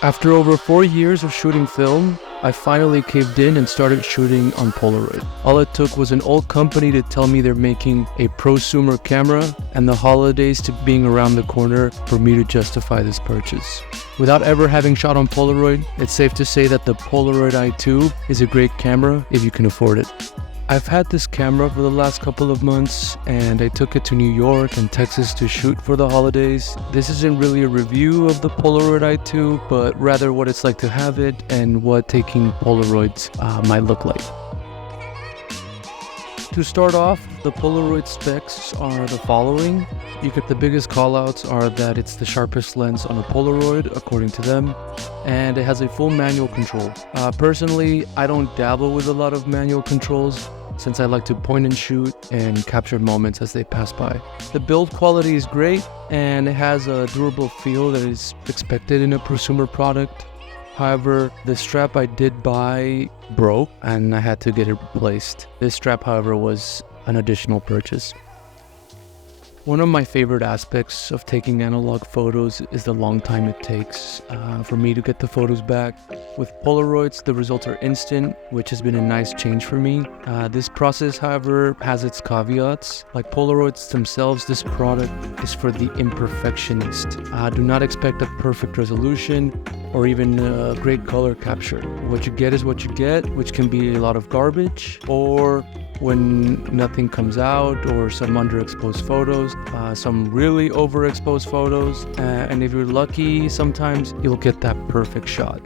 After over 4 years of shooting film, I finally caved in and started shooting on Polaroid. All it took was an old company to tell me they're making a prosumer camera and the holidays to being around the corner for me to justify this purchase. Without ever having shot on Polaroid, it's safe to say that the Polaroid I2 is a great camera if you can afford it. I've had this camera for the last couple of months and I took it to New York and Texas to shoot for the holidays. This isn't really a review of the Polaroid i2, but rather what it's like to have it and what taking Polaroids might look like. To start off, the Polaroid specs are the following. The biggest callouts are that it's the sharpest lens on a Polaroid, according to them, and it has a full manual control. Personally, I don't dabble with a lot of manual controls since I like to point and shoot and capture moments as they pass by. The build quality is great and it has a durable feel that is expected in a prosumer product. However, the strap I did buy broke and I had to get it replaced. This strap, however, was an additional purchase. One of my favorite aspects of taking analog photos is the long time it takes for me to get the photos back. With Polaroids, the results are instant, which has been a nice change for me. This process, however, has its caveats. Like Polaroids themselves, this product is for the imperfectionist. Do not expect a perfect resolution or even great color capture. What you get is what you get, which can be a lot of garbage, or when nothing comes out, or some underexposed photos, some really overexposed photos, and if you're lucky, sometimes you'll get that perfect shot.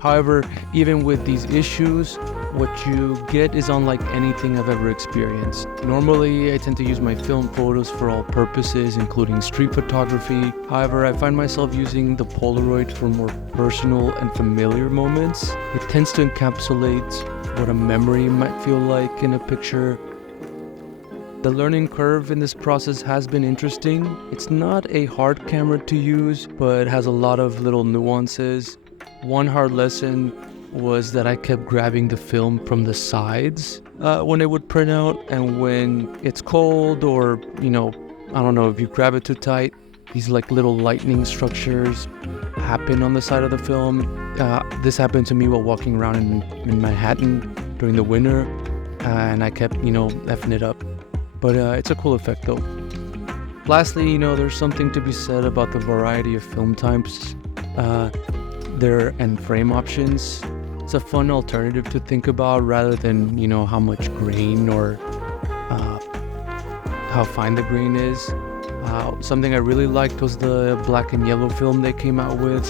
However, even with these issues, what you get is unlike anything I've ever experienced. Normally, I tend to use my film photos for all purposes, including street photography. However, I find myself using the Polaroid for more personal and familiar moments. It tends to encapsulate what a memory might feel like in a picture. The learning curve in this process has been interesting. It's not a hard camera to use, but it has a lot of little nuances. One hard lesson was that I kept grabbing the film from the sides when it would print out, and when it's cold or, I don't know, if you grab it too tight, these like little lightning structures happen on the side of the film. This happened to me while walking around in Manhattan during the winter, and I kept, effing it up. But it's a cool effect though. Lastly, there's something to be said about the variety of film types and frame options. It's a fun alternative to think about rather than, how much grain or how fine the grain is. Something I really liked was the black and yellow film they came out with.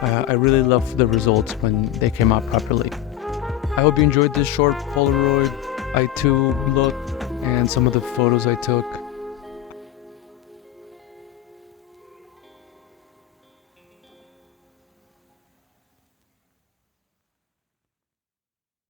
I really loved the results when they came out properly. I hope you enjoyed this short Polaroid i2 look and some of the photos I took.